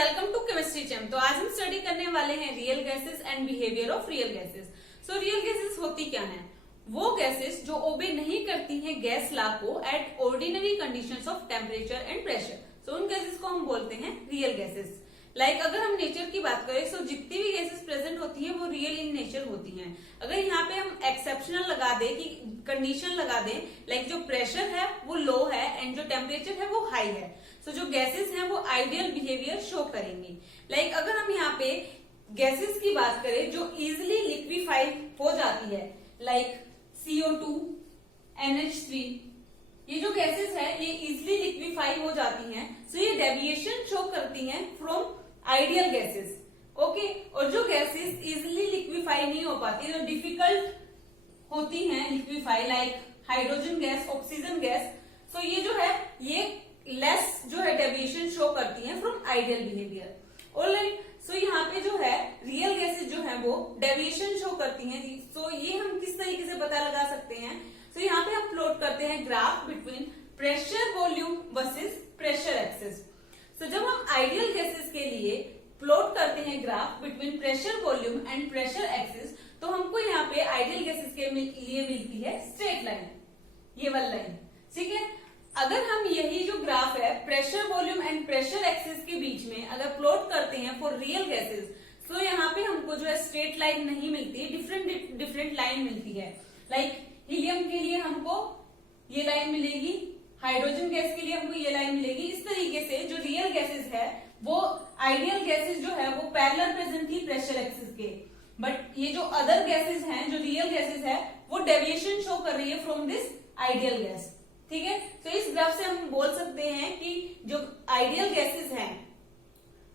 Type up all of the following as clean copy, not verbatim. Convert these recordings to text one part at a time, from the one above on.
Welcome to chemistry charm. तो आज हम स्टडी करने वाले हैं real gases and behaviour of real gases. So real gases होती क्या हैं? वो गैसेस जो ओबे नहीं करती हैं गैस लॉ को at ordinary conditions of temperature and pressure. So उन गैसेस को हम बोलते हैं रियल गैसेस। लाइक अगर हम नेचर की बात करें, सो जितनी भी गैसेस प्रेजेंट होती हैं वो रियल इन नेचर होती हैं। अगर यहाँ पे हम एक्सेप्शनल लगा दें कि कंडीशन लगा दें, लाइक जो प्रेशर है वो लो है एंड जो टेम्परेचर है वो हाई है, सो जो गैसेस हैं वो आइडियल बिहेवियर शो करेंगी। लाइक अगर हम यहाँ पे गैसेस की बात करें जो इजिली लिक्विफाई हो जाती है, लाइक CO2, NH3, ये जो गैसेस है ये इजिली लिक्विफाई हो जाती हैं, सो ये डेविएशन शो करती हैं फ्रॉम आइडियल गैसेस। ओके, और जो गैसेस इजिली लिक्विफाई नहीं हो पाती, जो डिफिकल्ट होती हैं liquefy, like hydrogen gas, oxygen gas, so ये जो है ये लेस जो है डेविएशन शो करती हैं फ्रॉम आइडियल बिहेवियर। ऑलराइट, सो यहाँ पे जो है रियल गैसेस जो है वो डेविएशन शो करती हैं। सो ये हम किस तरीके से पता लगा सकते हैं? सो यहाँ पे हम प्लॉट करते हैं graph between pressure volume versus pressure axis. So जब हम आइडियल गैसेस के लिए प्लॉट करते हैं graph between pressure volume and pressure axis, तो हमको यहाँ पे आइडियल गैसेस के लिए मिलती है स्ट्रेट लाइन, ये वाली लाइन। ठीक है, अगर हम यही जो ग्राफ है pressure volume and pressure axes के बीच में अगर प्लॉट करते हैं फॉर रियल गैसेस, तो यहाँ पे हमको जो है स्ट्रेट लाइन नहीं मिलती, डिफरेंट लाइन मिलती है। लाइक हीलियम के लिए हमको ये लाइन मिलेगी, हाइड्रोजन गैस के लिए हमको ये लाइन मिलेगी। इस तरीके से जो रियल गैसेस है वो आइडियल गैसेस जो है वो पैरेलल प्रेजेंट थी प्रेशर एक्सेस के, बट ये जो अदर गैसेस हैं, जो रियल गैसेस है, वो डेविएशन शो कर रही है फ्रॉम दिस आइडियल गैस। ठीक है, तो इस ग्राफ से हम बोल सकते हैं कि जो आइडियल गैसेस हैं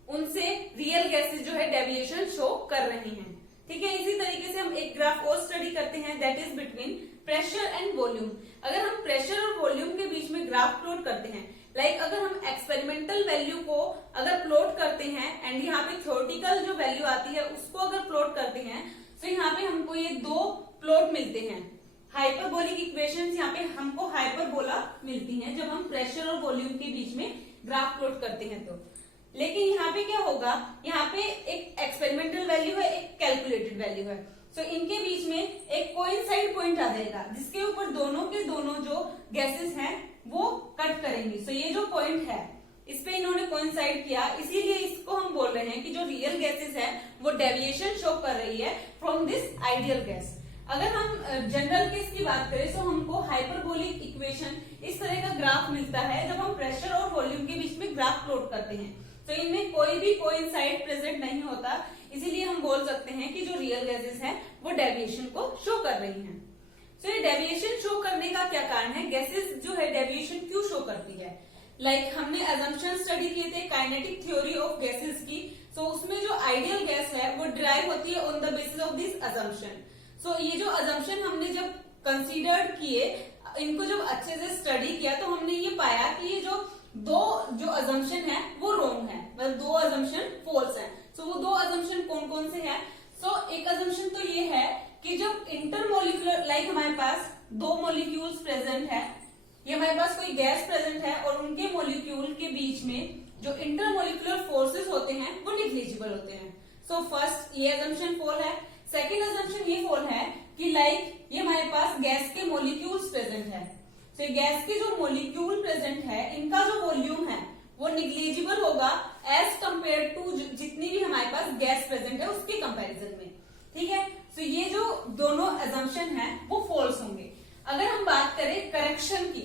उनसे रियल गैसेस जो है डेविएशन शो कर रही हैं। ठीक है, इसी तरीके से हम एक ग्राफ और स्टडी करते हैं, that is between pressure and volume. अगर हम प्रेशर और वॉल्यूम के बीच में ग्राफ प्लॉट करते हैं, लाइक अगर हम एक्सपेरिमेंटल वैल्यू को अगर प्लॉट करते हैं एंड यहाँ पे थ्योरेटिकल जो वैल्यू आती है उसको अगर प्लॉट करते हैं, तो यहाँ पे हमको ये दो प्लॉट मिलते हैं, हाइपरबोलिक इक्वेशंस यहाँ पे हमको हाइपरबोला मिलती हैं जब हम प्रेशर और वॉल्यूम के बीच में ग्राफ प्लॉट करते हैं। तो लेकिन यहाँ पे क्या होगा, यहाँ पे एक एक्सपेरिमेंटल वैल्यू है, एक कैलकुलेटेड वैल्यू है, सो इनके बीच में एक कोइंसाइड पॉइंट आ जाएगा जिसके ऊपर दोनों के दोनों जो गैसेस हैं वो कट करेंगी। सो ये जो पॉइंट है इस पे इन्होंने कोइंसाइड किया, इसीलिए इसको हम बोल रहे हैं कि जो रियल गैसेस है वो डेविएशन शो कर रही है फ्रॉम दिस आइडियल गैस। अगर हम जनरल केस की बात करें तो हमको हाइपरबोलिक इक्वेशन इस तरह का ग्राफ मिलता है जब हम प्रेशर और वॉल्यूम के बीच में ग्राफ प्लॉट करते हैं, तो इनमें कोई भी कोइंसाइड प्रेजेंट नहीं होता, इसीलिए हम बोल सकते हैं कि जो रियल गैसेस हैं वो डेविएशन को शो कर रही हैं। तो ये डेविएशन शो करने का क्या कारण है? गैसेस जो है डेविएशन क्यों शो करती है? लाइक हमने अजम्पशन स्टडी किए थे काइनेटिक थ्योरी ऑफ गैसेस की, सो उसमें जो आइडियल गैस है वो डिराइव होती है on the basis of this assumption. So ये जो अजम्पशन हमने जब कंसीडर किए, इनको जब अच्छे से स्टडी किया, तो हमने ये पाया कि ये जो अजम्पशन है वो रॉन्ग है, मतलब दो अजम्पशन फॉल्स हैं। सो वो दो अजम्पशन कौन कौन से हैं? सो एक अजम्पशन तो ये है कि जब इंटरमोलिक्यूलर, लाइक हमारे पास दो मॉलिक्यूल्स प्रेजेंट है, ये हमारे पास कोई गैस प्रेजेंट है और उनके मॉलिक्यूल के बीच में जो इंटरमोलिक्यूलर फोर्सेस होते हैं वो निग्लिजिबल होते हैं। सो फर्स्ट ये अजम्पशन फॉल है। सेकेंड अजम्पशन ये फॉल है कि लाइक ये हमारे पास गैस के मॉलिक्यूल्स प्रेजेंट है, तो गैस के जो मॉलिक्यूल प्रेजेंट है इनका जो वॉल्यूम है वो निग्लिजिबल होगा एज कंपेयर टू जितनी भी हमारे पास गैस प्रेजेंट है उसके कंपैरिजन में। ठीक है, तो ये जो दोनों अजम्पशन है वो फॉल्स होंगे। अगर हम बात करें करेक्शन की,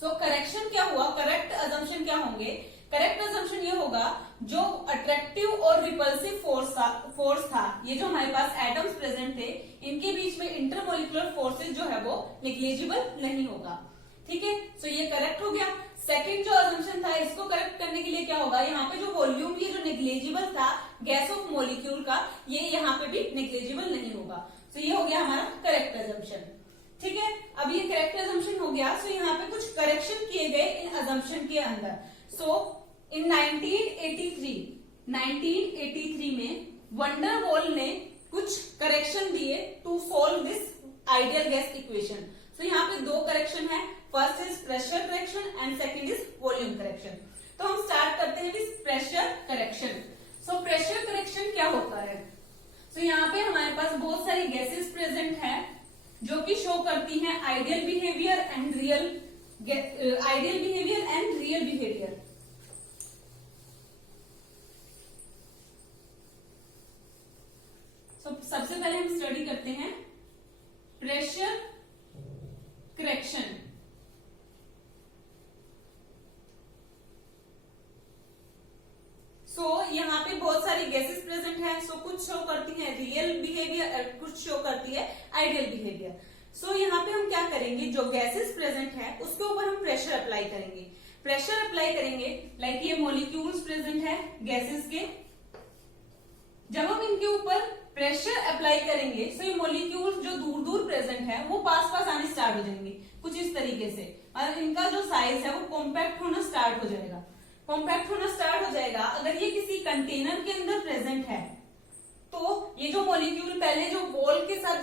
सो करेक्शन क्या हुआ, करेक्ट अजम्पशन क्या होंगे? करेक्ट अजम्पशन ये होगा जो अट्रैक्टिव और रिपल्सिव फोर्स था, ये जो हमारे पास एटम्स प्रेजेंट थे इनके बीच में इंटरमोलिकुलर फोर्सेस जो है वो निग्लिजिबल नहीं होगा। ठीक है, सो ये करेक्ट हो गया। सेकंड जो अजम्पशन था इसको करेक्ट करने के लिए क्या होगा, यहाँ पे जो वॉल्यूम ये जो निग्लिजिबल था गैस ऑफ मॉलिक्यूल का, ये यहाँ पे भी निग्लिजिबल नहीं होगा। सो ये हो गया हमारा करेक्ट अजम्पशन। ठीक है, अब ये करेक्ट अजम्पशन हो गया, सो यहाँ पे कुछ करेक्शन किए गए इन अजम्पशन के अंदर। सो इन 1983 में वंडर वॉल ने कुछ करेक्शन दिए to solve this ideal gas equation. So यहाँ पे दो करेक्शन है, first is pressure correction and second is volume correction. तो हम स्टार्ट करते हैं with pressure correction. So pressure correction क्या होता है? सो यहाँ पे हमारे पास बहुत सारी गैसेस प्रेजेंट है जो कि शो करती हैं ideal behaviour and real behaviour. सबसे पहले हम स्टडी करते हैं प्रेशर करेक्शन। यहाँ पे बहुत सारी गैसेस प्रेजेंट है। कुछ शो करती है रियल बिहेवियर, कुछ शो करती है आइडियल बिहेवियर। यहाँ पे हम क्या करेंगे, जो गैसेस प्रेजेंट है उसके ऊपर हम प्रेशर अप्लाई करेंगे। प्रेशर अप्लाई करेंगे लाइक ये मॉलिक्यूल्स प्रेजेंट है गैसेस के। जब हम इनके ऊपर प्रेशर अप्लाई करेंगे तो ये मॉलिक्यूल्स जो दूर दूर प्रेजेंट है वो पास पास आने स्टार्ट हो जाएंगे कुछ इस तरीके से, और इनका जो साइज है वो कॉम्पैक्ट होना स्टार्ट हो जाएगा। अगर ये किसी कंटेनर के अंदर प्रेजेंट है तो ये जो मॉलिक्यूल पहले जो वॉल के साथ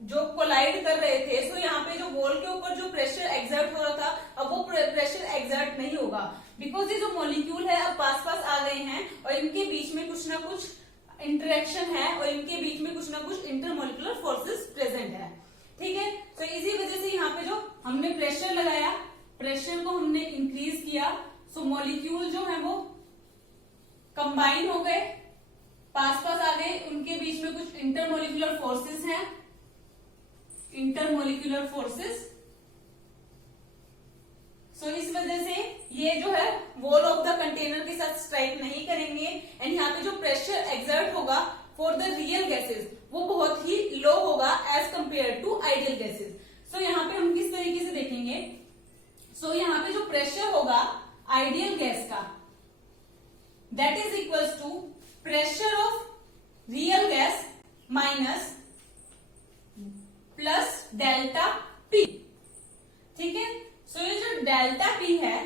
जो कोलाइड कर रहे थे, तो यहाँ पे जो वॉल के ऊपर जो प्रेशर एक्सर्ट हो रहा था अब वो प्रेशर एक्सर्ट नहीं होगा, बिकॉज ये जो मॉलिक्यूल है अब पास पास आ गए हैं और इनके बीच में कुछ ना कुछ इंटरेक्शन है और इनके बीच में कुछ ना कुछ इंटरमोलिकुलर फोर्सेस प्रेजेंट है। ठीक है, तो इसी वजह से यहाँ पे जो हमने प्रेशर लगाया, प्रेशर को हमने इंक्रीज किया, सो मॉलिक्यूल जो है वो कंबाइन हो गए, पास पास आ गए, उनके बीच में कुछ इंटरमोलिकुलर फोर्सेस हैं, इंटरमोलिकुलर फोर्सेस। इस वजह से ये जो है वॉल ऑफ द कंटेनर के साथ स्ट्राइक नहीं करेंगे एंड यहाँ पे जो प्रेशर एक्सर्ट होगा फॉर द रियल गैसेस वो बहुत ही लो होगा as compare to ideal gases. यहाँ पे हम किस तरीके से देखेंगे, यहाँ पे जो प्रेशर होगा आइडियल गैस का that is equals to pressure of real gas minus plus delta P. ठीक है, ये जो डेल्टा पी है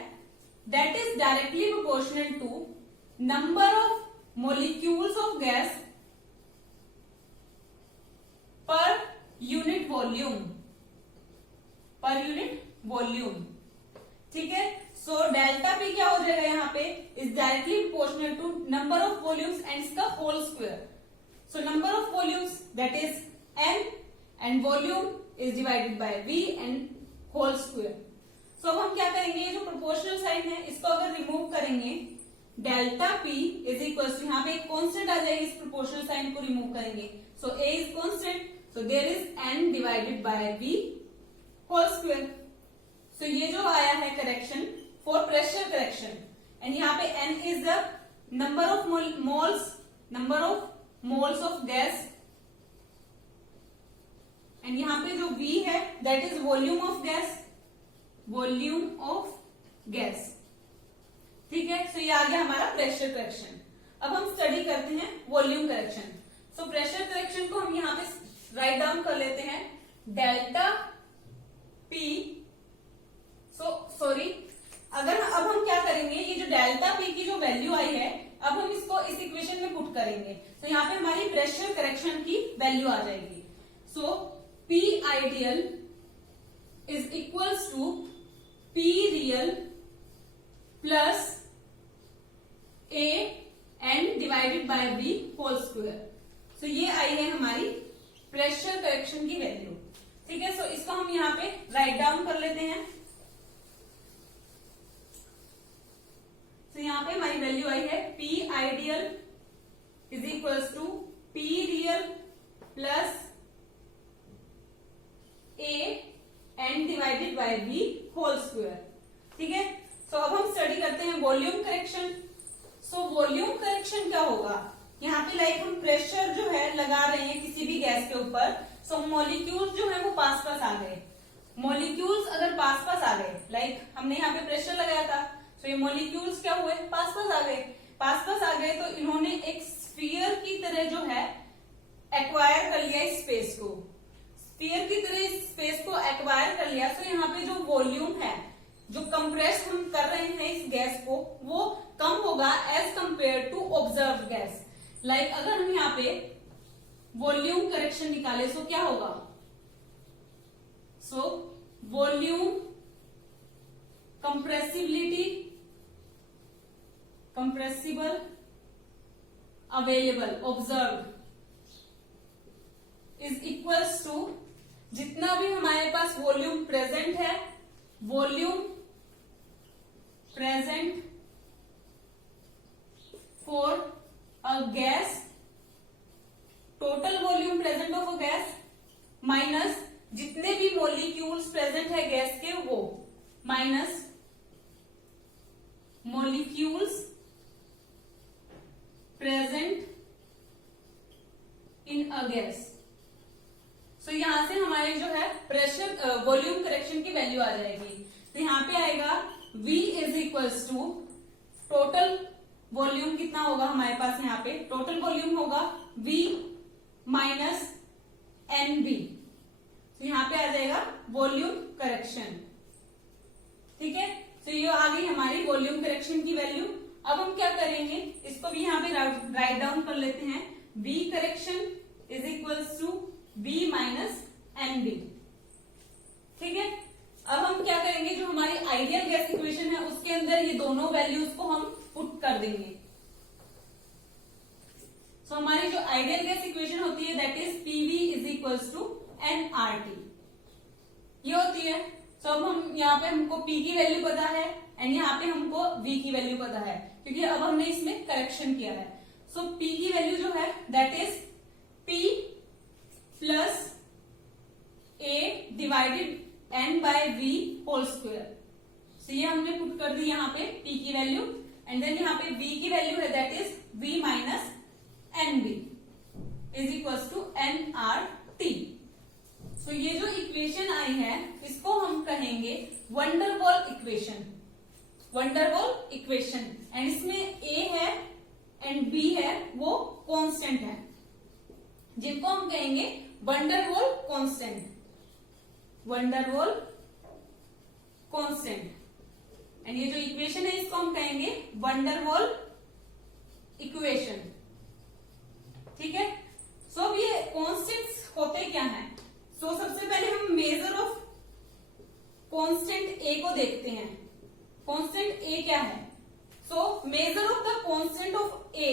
that is directly proportional to number of molecules of gas per unit volume. ठीक है, डेल्टा पी क्या हो जाएगा यहाँ पे is directly proportional to number of volumes and इसका whole square. Number of volumes that is n and volume is divided by v and whole square. अब हम क्या करेंगे, ये जो प्रोपोर्शनल साइन है इसको अगर रिमूव करेंगे, delta p is equal to यहाँ पे एक कॉन्स्टेंट आ जाएगी, इस प्रोपोर्शनल साइन को रिमूव करेंगे, a is constant, there is n divided by v whole square. ये जो आया है correction for pressure correction and यहाँ पे n is the number of moles of gas and यहाँ पे जो v है that is volume of gas. ठीक है, ये आ गया हमारा प्रेशर करेक्शन। अब हम स्टडी करते हैं वॉल्यूम करेक्शन। प्रेशर करेक्शन को हम यहाँ पे राइट डाउन कर लेते हैं डेल्टा पी। अब हम क्या करेंगे, ये जो डेल्टा पी की जो वैल्यू आई है अब हम इसको इस इक्वेशन में पुट करेंगे, यहाँ पे हमारी प्रेशर करेक्शन की वैल्यू आ जाएगी। P ideal is equals to P real plus A n divided by V whole square। ये आई है हमारी प्रेशर करेक्शन की वैल्यू। ठीक है, इसको हम यहाँ पे राइट डाउन कर लेते हैं। यहाँ पे हमारी वैल्यू आई है P ideal is equals to P real plus A n divided by V whole square. ठीक है, अब हम स्टडी करते हैं वॉल्यूम करेक्शन। वॉल्यूम करेक्शन क्या होगा, यहाँ पे लाइक हम प्रेशर जो है लगा रहे हैं किसी भी गैस के ऊपर, मॉलिक्यूल्स जो है वो पास पास आ गए। मॉलिक्यूल्स अगर पास पास आ गए, लाइक हमने यहाँ पे प्रेशर लगाया था, ये मॉलिक्यूल्स क्या हुए, पास पास आ गए, तो इन्होंने एक स्फीयर की तरह जो है एक्वायर कर लिया इस स्पेस को, स्फीयर की तरह इस स्पेस को एक्वायर कर लिया। यहाँ पे जो वॉल्यूम है, जो कंप्रेस हम कर रहे हैं इस गैस को, वो कम होगा as compare to observe gas. Like अगर हम यहाँ पे वॉल्यूम करेक्शन निकाले तो क्या होगा, volume compressibility compressible available observe is equals to जितना भी हमारे पास वॉल्यूम प्रेजेंट है, volume present for a gas, total volume present of a gas minus जितने भी मॉलिक्यूल्स प्रेजेंट है गैस के वो, minus molecules present in a gas. So यहां से हमारे जो है प्रेशर वॉल्यूम करेक्शन की वैल्यू आ जाएगी। तो यहां पे आएगा V is equals to total volume कितना होगा हमारे पास, यहाँ पे टोटल वॉल्यूम होगा V माइनस NB। तो यहाँ पे आ जाएगा वॉल्यूम करेक्शन। ठीक है, तो ये आ गई हमारी वॉल्यूम करेक्शन की वैल्यू। अब हम क्या करेंगे, इसको भी यहाँ पे राइट डाउन कर लेते हैं। V correction is equals to V minus NB। ठीक है, अब हम क्या करेंगे, जो हमारी आइडियल गैस इक्वेशन है उसके अंदर ये दोनों वैल्यूज को हम पुट कर देंगे। सो हमारी जो आइडियल गैस इक्वेशन होती है that is PV is equals to nRT, ये होती है। सो अब हम यहाँ पे हमको P की वैल्यू पता है एंड यहाँ पे हमको V की वैल्यू पता है, क्योंकि अब हमने इसमें करेक्शन किया है। सो P की वैल्यू जो है that is P plus A divided N by V whole square. So ये हमने पुट कर दी यहाँ पे P की वैल्यू एंड देन यहाँ पे V की वैल्यू है that is V minus NB is equals to nRT। So ये जो इक्वेशन आई है इसको हम कहेंगे van der Waal equation, van der Waal equation. And इसमें A है एंड B है वो कांस्टेंट है, जिनको हम कहेंगे van der Waal constant, van der Waal constant. And ये जो इक्वेशन है इसको हम कहेंगे वंडरवॉल इक्वेशन। ठीक है, सो ये कांस्टेंट्स होते क्या हैं। सो सबसे पहले हम मेजर ऑफ कांस्टेंट A को देखते हैं। कांस्टेंट A क्या है, so measure of the constant of A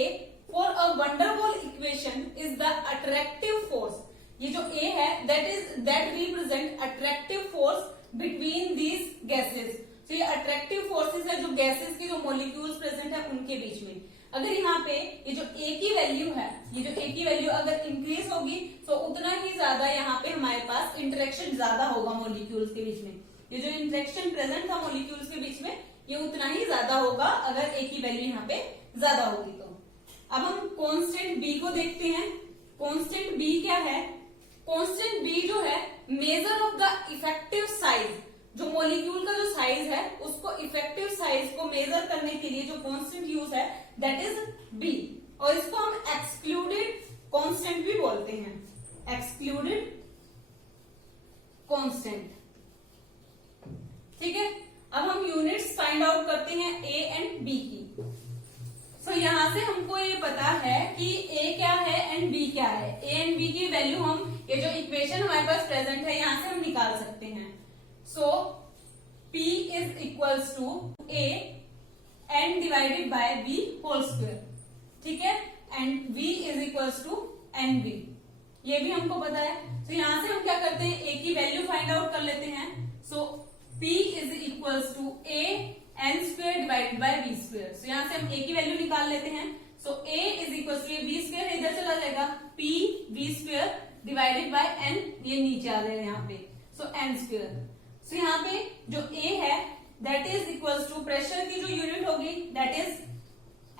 for a van der Waals equation is the attractive force. ये जो A है that represent attractive force between these gases. तो ये अट्रैक्टिव फोर्सेस है जो गैसेस के जो मॉलिक्यूल्स प्रेजेंट है उनके बीच में। अगर यहाँ पे ये जो A की वैल्यू है, ये जो A की वैल्यू अगर इंक्रीज होगी तो उतना ही ज्यादा यहाँ पे हमारे पास इंटरेक्शन ज्यादा होगा मॉलिक्यूल्स के बीच में। ये जो इंटरेक्शन प्रेजेंट था मॉलिक्यूल्स के बीच में ये उतना ही ज्यादा होगा अगर A की वैल्यू यहाँ पे ज्यादा होगी तो। अब हम कांस्टेंट B को देखते हैं। कांस्टेंट B क्या है, कांस्टेंट B जो है measure of the effective size, जो मॉलिक्यूल का जो साइज है उसको इफेक्टिव साइज को मेजर करने के लिए जो कांस्टेंट यूज है दैट इज B, और इसको हम एक्सक्लूडेड कांस्टेंट भी बोलते हैं, एक्सक्लूडेड कांस्टेंट। ठीक है, अब हम यूनिट्स फाइंड आउट करते हैं A एंड B की। सो यहां से हमको ये पता है कि A क्या है एंड B क्या है। A एंड B की वैल्यू हम ये जो इक्वेशन हमारे पास प्रेजेंट है यहां से हम निकाल सकते हैं। So P is equals to A n divided by B whole square. ठीक है, and V is equals to NB, ये भी हमको पता है। तो यहां से हम क्या करते हैं, A की वैल्यू फाइंड आउट कर लेते हैं। So P is equals to A n square divided by V square. So यहां से हम A की वैल्यू निकाल लेते हैं। So A is equals to V square इधर चला जाएगा, P V square divided by n, ये नीचे आ जाएगा यहाँ पे, सो n स्क्वायर। सो यहाँ पे जो A है that is equals to pressure की जो यूनिट होगी दैट इज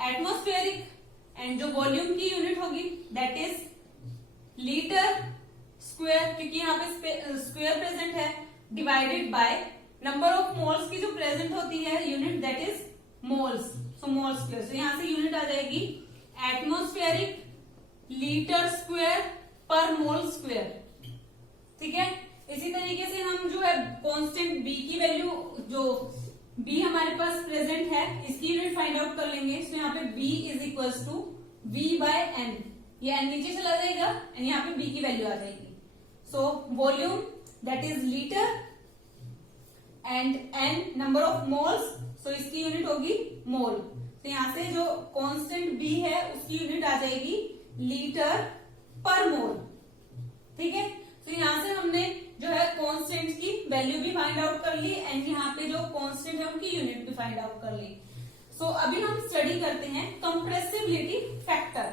एटमॉस्फेरिक, एंड जो वॉल्यूम की यूनिट होगी दैट इज लीटर स्क्वायर, क्योंकि यहाँ पे स्क्वायर प्रेजेंट है, divided by number of moles की जो प्रेजेंट होती है unit that is moles, so mole square. So यहाँ से यूनिट आ जाएगी एटमॉस्फेरिक लीटर स्क्वायर पर मोल स्क्वायर। ठीक है, इसी तरीके से हम जो है कांस्टेंट B की वैल्यू, जो B हमारे पास प्रेजेंट है इसकी यूनिट फाइंड आउट कर लेंगे। तो यहाँ पे B is equals to V by N, ये N नीचे चला जाएगा एंड यहाँ पे B की वैल्यू आ जाएगी। So volume that is litre and N number of moles, so इसकी यूनिट होगी मोल। तो यहाँ से जो कांस्टेंट बी है उसकी यूनिट आ जाएगी लीटर पर मोल। ठीक है, तो यहाँ से हमने जो है कांस्टेंट की वैल्यू भी फाइंड आउट कर ली एंड यहाँ पे जो कांस्टेंट है उनकी यूनिट भी फाइंड आउट कर ली। सो अभी हम स्टडी करते हैं compressibility factor.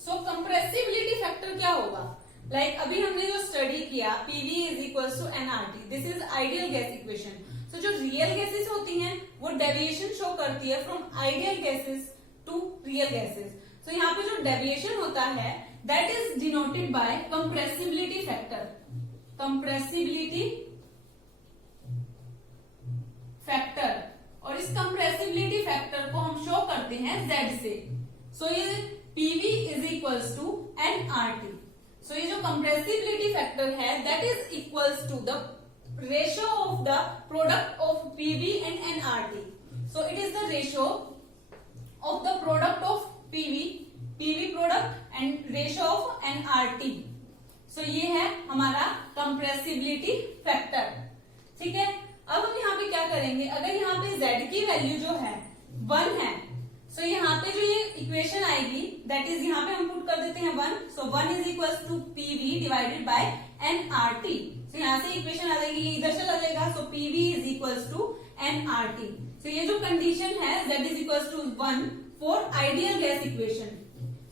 So compressibility factor क्या होगा? लाइक अभी हमने जो स्टडी किया PV is equal to NRT, this is ideal gas equation. So जो रियल गैसेस होती हैं वो डेविएशन शो करती है from ideal gases to real gases. So यहाँ पे जो डेविएशन होता है that is denoted by compressibility factor. Compressibility factor, और इस कंप्रेसिबिलिटी फैक्टर को हम शो करते हैं Z से। सो ये PV is equals to nRT। So ये जो कंप्रेसिबिलिटी फैक्टर है that is equals to the ratio of the product of PV and nRT। So it is the ratio of the product of PV product and ratio of nRT। So ये है हमारा compressibility factor. ठीक है, अब हम यहाँ पे क्या करेंगे, अगर यहाँ पे Z की वैल्यू जो है 1 है, सो यहाँ पे जो ये इक्वेशन आएगी दैट इज यहाँ पे हम पुट कर देते हैं 1। So 1 is equal to PV divided by nRT। So यहाँ से इक्वेशन आ जाएगी, इधर चला जाएगा। So PV is equal to nRT। So ये जो कंडीशन है Z is equal to 1 for ideal gas equation.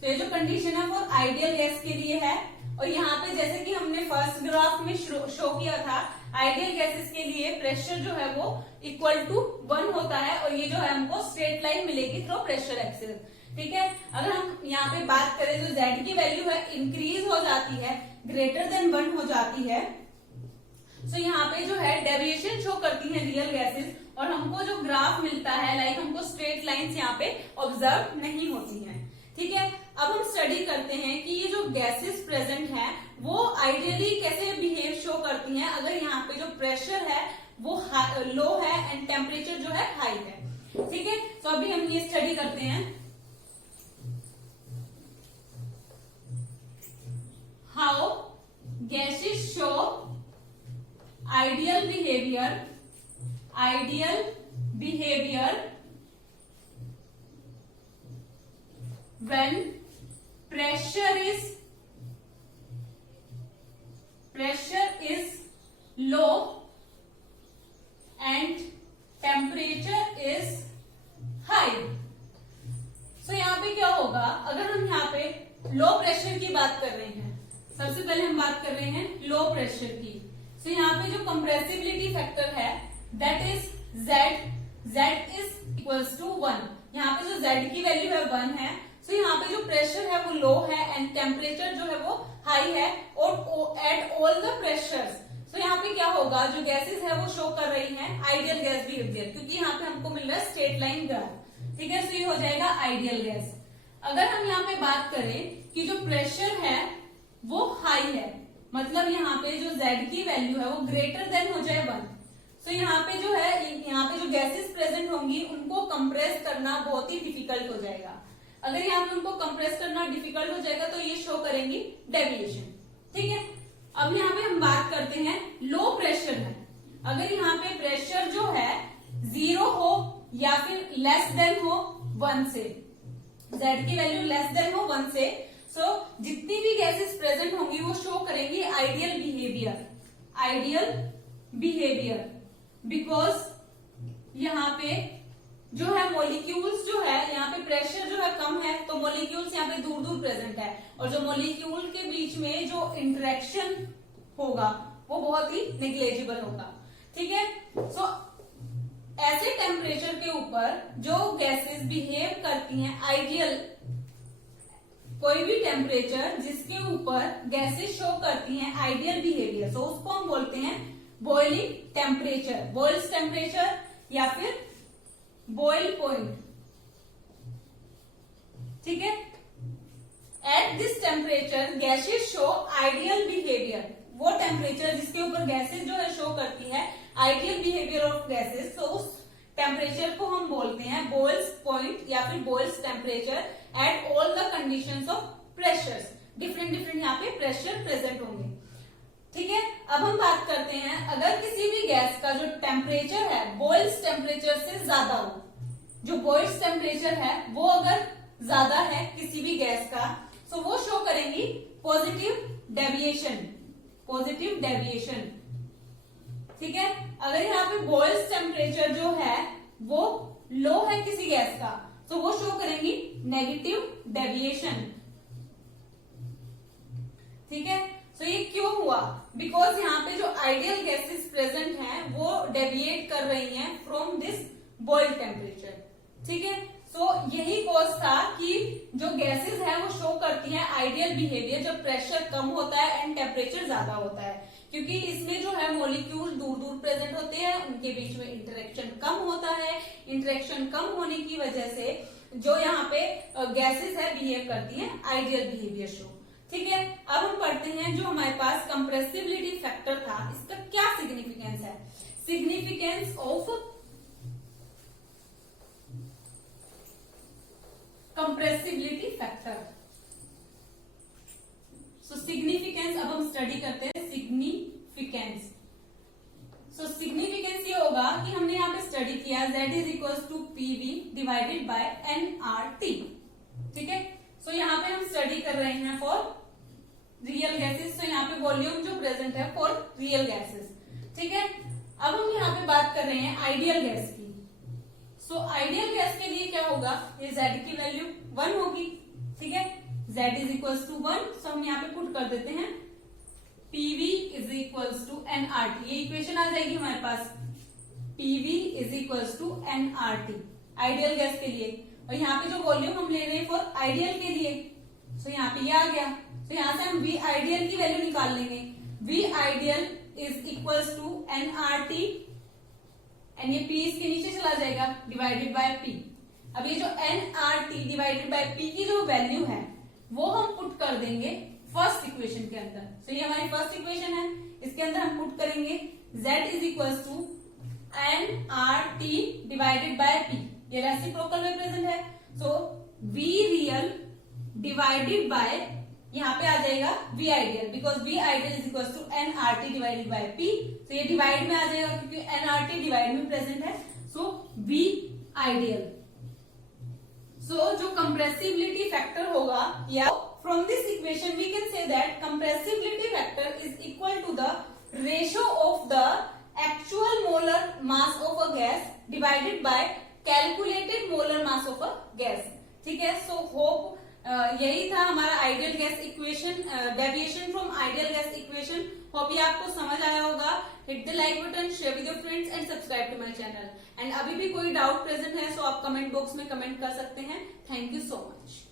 तो ये जो कंडीशन है फॉर आइडियल गैस के लिए है। और यहाँ पे जैसे कि हमने फर्स्ट ग्राफ में शो किया था आइडियल गैसेस के लिए प्रेशर जो है वो इक्वल टू 1 होता है और ये जो है हमको स्ट्रेट लाइन मिलेगी थ्रू प्रेशर एक्सेस। ठीक है, अगर हम यहाँ पे बात करें जो Z की वैल्यू है इंक्रीज हो जाती है, ग्रेटर देन 1 हो जाती है। सो यहाँ पे जो है डेविएशन शो करती है रियल गैसेस और हमको जो ग्राफ मिलता है लाइक हमको स्ट्रेट लाइंस यहाँ पे ऑब्जर्व नहीं होती हैं। ठीक है, अब हम स्टडी करते हैं कि ये जो गैसेस प्रेजेंट है वो आइडियली कैसे बिहेव शो करती हैं अगर यहाँ पे जो प्रेशर है वो लो है एंड टेम्परेचर जो है हाई है। ठीक है, तो अभी हम ये स्टडी करते हैं how gases show ideal behaviour when pressure is low and temperature is high। सो यहाँ पे क्या होगा, अगर हम यहाँ पे लो प्रेशर की बात कर रहे हैं, सबसे पहले हम बात कर रहे हैं लो प्रेशर की। सो यहाँ पे जो कंप्रेसिबिलिटी फैक्टर है that is Z is equals to 1। यहाँ पे जो Z की वैल्यू है 1 है। तो यहाँ पे जो प्रेशर है वो लो है एंड टेम्परेचर जो है वो हाई है और एट ऑल द प्रेशर्स। तो यहाँ पे क्या होगा, जो गैसेस है वो शो कर रही हैं आइडियल गैस बिहेवियर, क्योंकि यहाँ पे हमको मिल रहा है स्ट्रेट लाइन ग्राफ। ठीक है, तो ये हो जाएगा आइडियल गैस। अगर हम यहाँ पे बात करें कि जो प्रेशर है वो हाई है, मतलब यहाँ पे जो Z की वैल्यू है वो ग्रेटर देन हो जाए 1। तो यहाँ पे जो है यहाँ पे जो गैसेस प्रेजेंट होंगी उनको कंप्रेस करना बहुत ही डिफिकल्ट हो जाएगा। अगर यहाँ पे उनको कंप्रेस करना डिफिकल्ट हो जाएगा तो ये शो करेंगी डेविएशन। ठीक है, अब यहाँ पे हम बात करते हैं लो प्रेशर है। अगर यहाँ पे प्रेशर जो है 0 हो या फिर लेस देन हो 1 से, Z की वैल्यू लेस देन हो 1 से, सो जितनी भी गैसेस प्रेजेंट होंगी वो शो करेंगी आइडियल बिहेवियर बिकॉज यहाँ पे जो है मॉलिक्यूल्स जो है यहाँ पे प्रेशर जो है कम है तो मॉलिक्यूल्स यहाँ पे दूर दूर प्रेजेंट है और जो मॉलिक्यूल के बीच में जो इंटरेक्शन होगा वो बहुत ही नेग्लेजिबल होगा। ठीक है, सो ऐसे टेम्परेचर के ऊपर जो गैसेस बिहेव करती हैं आइडियल, कोई भी टेम्परेचर जिसके ऊपर गैसेस शो करती हैं आइडियल बिहेवियर, सो उसको हम बोलते हैं बॉइलिंग टेम्परेचर, बॉइल्स टेम्परेचर या फिर बॉइल पॉइंट। ठीक है, at this temperature gases show ideal behaviour, वो टेम्परेचर जिसके ऊपर गैसेस जो है शो करती है आइडियल बिहेवियर ऑफ गैसेस, तो उस टेम्परेचर को हम बोलते हैं बॉइल्स पॉइंट या फिर Boyle's temperature at all the conditions of pressures. Different यहाँ पे प्रेशर प्रेजेंट होंगे। ठीक है, अब हम बात करते हैं अगर किसी भी गैस का जो टेम्परेचर है बॉइल्स टेम्परेचर से ज्यादा हो, जो बॉइल्स टेम्परेचर है वो अगर ज्यादा है किसी भी गैस का, तो वो शो करेंगी पॉजिटिव डेविएशन, पॉजिटिव डेविएशन। ठीक है, अगर यहाँ पे बॉइल्स टेम्परेचर जो है वो लो है किसी गैस का, तो वो शो करेंगी नेगेटिव डेविएशन। ठीक है, तो ये क्यों हुआ? बिकॉज यहाँ पे जो आइडियल गैसेस प्रेजेंट हैं वो डेविएट कर रही हैं फ्रॉम दिस बॉइल्ड टेम्परेचर। ठीक है, तो यही कॉज था कि जो गैसेस है वो शो करती हैं आइडियल बिहेवियर जब प्रेशर कम होता है एंड टेम्परेचर ज्यादा होता है, क्योंकि इसमें जो है मॉलिक्यूल दूर दूर प्रेजेंट होते हैं, उनके बीच में इंटरेक्शन कम होता है। इंटरेक्शन कम होने की वजह से जो यहाँ पे गैसेस है बिहेव करती हैं आइडियल बिहेवियर शो। ठीक है, अब हम पढ़ते हैं जो हमारे पास कंप्रेसिबिलिटी फैक्टर था, इसका क्या सिग्निफिकेंस है। Significance of compressibility factor. So significance अब हम स्टडी करते हैं। सिग्निफिकेंस, सो सिग्निफिकेंस ये होगा कि हमने यहाँ पे स्टडी किया Z is equal to PV divided by nRT। ठीक है, सो यहाँ पे हम स्टडी कर रहे हैं फॉर रियल गैसेस, तो यहाँ पे वॉल्यूम जो प्रेजेंट है फॉर रियल गैसेस। ठीक है, अब हम यहाँ पे बात कर रहे हैं आइडियल गैस की। सो आइडियल गैस के लिए क्या होगा, ये Z की वैल्यू 1 होगी। ठीक है, Z is equal to 1, so हम यहाँ पे पुट कर देते हैं PV is equal to nRT। ये इक्वेशन आ जाएगी हमारे पास, PV is equal to nRT ideal gas के लिए। और यहाँ पे जो वॉल्यूम हम ले रहे हैं फॉर आइडियल के लिए, तो यहाँ पे ये आ गया। तो यहाँ से हम V आइडियल की वैल्यू निकाल लेंगे। V ideal is equal to nRT and ये P इसके नीचे चला जाएगा डिवाइडेड बाय P। अब ये जो nRT डिवाइडेड बाय P की जो वैल्यू है वो हम पुट कर देंगे फर्स्ट इक्वेशन के अंदर। तो ये हमारी फर्स्ट इक्वेशन है, इसके अंदर हम पुट करेंगे Z is equal to nRT divided by P। ये रेसिप्रोकल में प्रेजेंट है, so V real divided by, यहाँ पे आ जाएगा V ideal, because V ideal is equal to nRT divided by P। तो ये डिवाइड में आ जाएगा क्योंकि nRT डिवाइड में प्रेजेंट है, सो V आइडियल। सो जो कंप्रेसिबिलिटी फैक्टर होगा, या from this equation we can say that compressibility factor is equal to the ratio of the actual molar mass of a gas divided by calculated molar mass of a gas. ठीक है, so hope यही था हमारा ideal gas equation, deviation from ideal gas equation. Hope ये आपको समझ आया होगा। Hit the like button, share with your friends and subscribe to my channel. And अभी भी कोई डाउट प्रेजेंट है सो आप कमेंट बॉक्स में कमेंट कर सकते हैं। Thank you so much.